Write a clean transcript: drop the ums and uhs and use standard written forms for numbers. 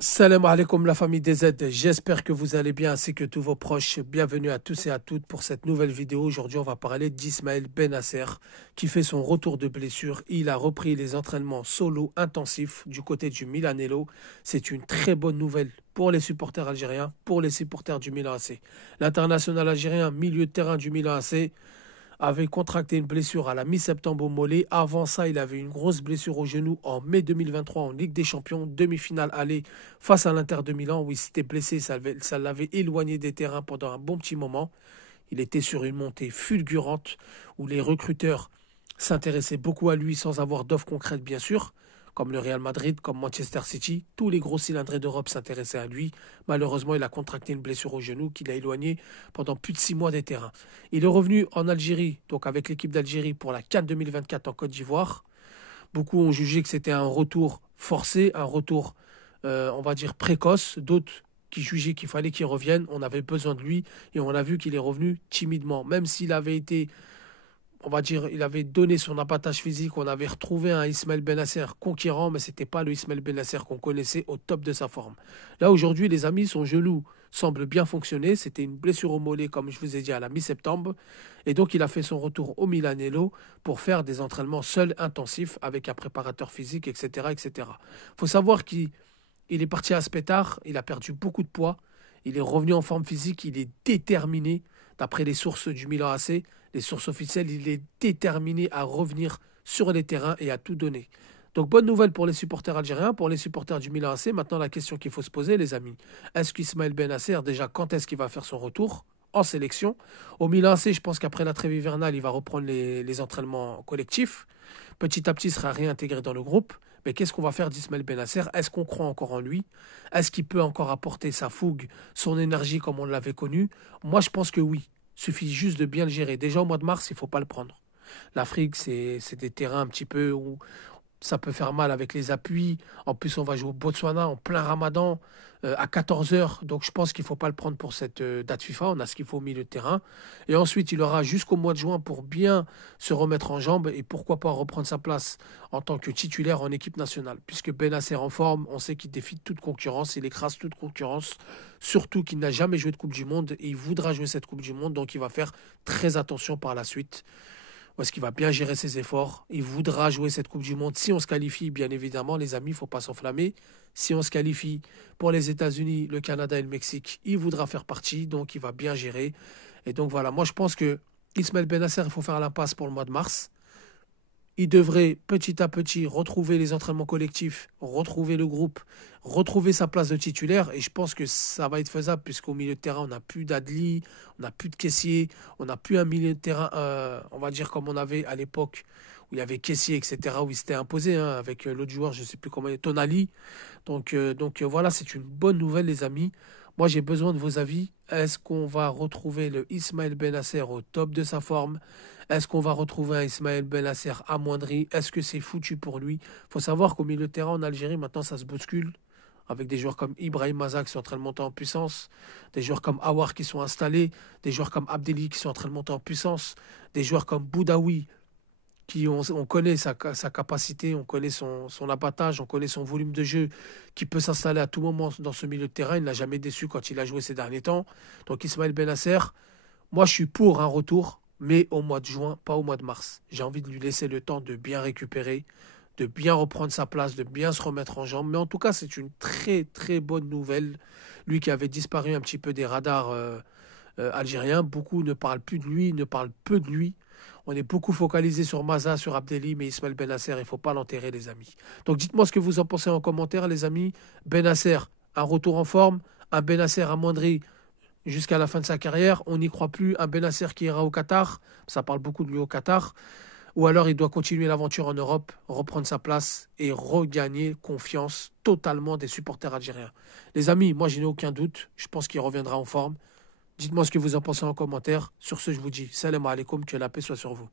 Salam alaikum la famille DZ, j'espère que vous allez bien ainsi que tous vos proches. Bienvenue à tous et à toutes pour cette nouvelle vidéo. Aujourd'hui on va parler d'Ismaël Bennacer qui fait son retour de blessure. Il a repris les entraînements solo intensifs du côté du Milanello. C'est une très bonne nouvelle pour les supporters algériens, pour les supporters du Milan AC. L'international algérien, milieu de terrain du Milan AC, avait contracté une blessure à la mi-septembre au mollet. Avant ça, il avait une grosse blessure au genou en mai 2023 en Ligue des Champions, demi-finale aller face à l'Inter de Milan où il s'était blessé, ça l'avait éloigné des terrains pendant un bon petit moment. Il était sur une montée fulgurante où les recruteurs s'intéressaient beaucoup à lui sans avoir d'offres concrètes bien sûr, comme le Real Madrid, comme Manchester City. Tous les gros cylindrés d'Europe s'intéressaient à lui. Malheureusement, il a contracté une blessure au genou qui l'a éloigné pendant plus de 6 mois des terrains. Il est revenu en Algérie, donc avec l'équipe d'Algérie pour la CAN 2024 en Côte d'Ivoire. Beaucoup ont jugé que c'était un retour forcé, un retour, on va dire, précoce. D'autres qui jugeaient qu'il fallait qu'il revienne. On avait besoin de lui et on a vu qu'il est revenu timidement. Même s'il avait été, on va dire, il avait donné son abattage physique. On avait retrouvé un Ismaël Bennacer conquérant, mais ce n'était pas le Ismaël Bennacer qu'on connaissait au top de sa forme. Là, aujourd'hui, les amis, son genou semble bien fonctionner. C'était une blessure au mollet, comme je vous ai dit, à la mi-septembre. Et donc, il a fait son retour au Milanello pour faire des entraînements seuls intensifs avec un préparateur physique, etc., etc. Il faut savoir qu'il est parti à Spétard, il a perdu beaucoup de poids, il est revenu en forme physique, il est déterminé, d'après les sources du Milan AC, les sources officielles, il est déterminé à revenir sur les terrains et à tout donner. Donc bonne nouvelle pour les supporters algériens, pour les supporters du Milan AC. Maintenant la question qu'il faut se poser les amis, est-ce qu'Ismaël Bennacer, déjà quand est-ce qu'il va faire son retour en sélection? Au Milan AC, je pense qu'après la trêve hivernale, il va reprendre les entraînements collectifs. Petit à petit, il sera réintégré dans le groupe. Mais qu'est-ce qu'on va faire d'Ismaël Bennacer? Est-ce qu'on croit encore en lui? Est-ce qu'il peut encore apporter sa fougue, son énergie comme on l'avait connu? Moi, je pense que oui. Il suffit juste de bien le gérer. Déjà au mois de mars, il ne faut pas le prendre. L'Afrique, c'est des terrains un petit peu où ça peut faire mal avec les appuis. En plus, on va jouer au Botswana en plein Ramadan à 14 heures. Donc, je pense qu'il ne faut pas le prendre pour cette date FIFA. On a ce qu'il faut au milieu de terrain. Et ensuite, il aura jusqu'au mois de juin pour bien se remettre en jambes et pourquoi pas reprendre sa place en tant que titulaire en équipe nationale. Puisque Bennacer en forme, on sait qu'il défie toute concurrence, il écrase toute concurrence. Surtout qu'il n'a jamais joué de Coupe du Monde et il voudra jouer cette Coupe du Monde. Donc, il va faire très attention par la suite parce qu'il va bien gérer ses efforts. Il voudra jouer cette Coupe du Monde. Si on se qualifie, bien évidemment, les amis, il ne faut pas s'enflammer. Si on se qualifie pour les États-Unis, le Canada et le Mexique, il voudra faire partie, donc il va bien gérer. Et donc voilà, moi je pense que Ismaël Bennacer, il faut faire l'impasse pour le mois de mars. Il devrait petit à petit retrouver les entraînements collectifs, retrouver le groupe, retrouver sa place de titulaire. Et je pense que ça va être faisable puisqu'au milieu de terrain, on n'a plus d'Adli, on n'a plus de caissier, on n'a plus un milieu de terrain, on va dire comme on avait à l'époque où il y avait caissier, etc., où il s'était imposé avec l'autre joueur, je ne sais plus comment, Tonali. Donc voilà, c'est une bonne nouvelle les amis. Moi j'ai besoin de vos avis. Est-ce qu'on va retrouver le Ismaël Bennacer au top de sa forme? Est-ce qu'on va retrouver un Ismaël Bennacer amoindri? Est-ce que c'est foutu pour lui? Il faut savoir qu'au milieu de terrain en Algérie, maintenant, ça se bouscule. Avec des joueurs comme Ibrahim Maza qui sont en train de monter en puissance, des joueurs comme Awar qui sont installés, des joueurs comme Abdelli qui sont en train de monter en puissance, des joueurs comme Boudaoui on connaît sa capacité, on connaît son abattage, on connaît son volume de jeu qui peut s'installer à tout moment dans ce milieu de terrain. Il n'a jamais déçu quand il a joué ces derniers temps. Donc Ismaël Bennacer, moi, je suis pour un retour, mais au mois de juin, pas au mois de mars. J'ai envie de lui laisser le temps de bien récupérer, de bien reprendre sa place, de bien se remettre en jambes. Mais en tout cas, c'est une très très bonne nouvelle. Lui qui avait disparu un petit peu des radars algériens, beaucoup ne parlent plus de lui, ne parlent peu de lui. On est beaucoup focalisé sur Maza, sur Abdelli, mais Ismaël Bennacer, il ne faut pas l'enterrer, les amis. Donc dites-moi ce que vous en pensez en commentaire, les amis. Bennacer, un retour en forme, un Bennacer amoindri jusqu'à la fin de sa carrière. On n'y croit plus. Un Bennacer qui ira au Qatar. Ça parle beaucoup de lui au Qatar. Ou alors il doit continuer l'aventure en Europe, reprendre sa place et regagner confiance totalement des supporters algériens. Les amis, moi je n'ai aucun doute. Je pense qu'il reviendra en forme. Dites-moi ce que vous en pensez en commentaire. Sur ce, je vous dis salam alaikum, que la paix soit sur vous.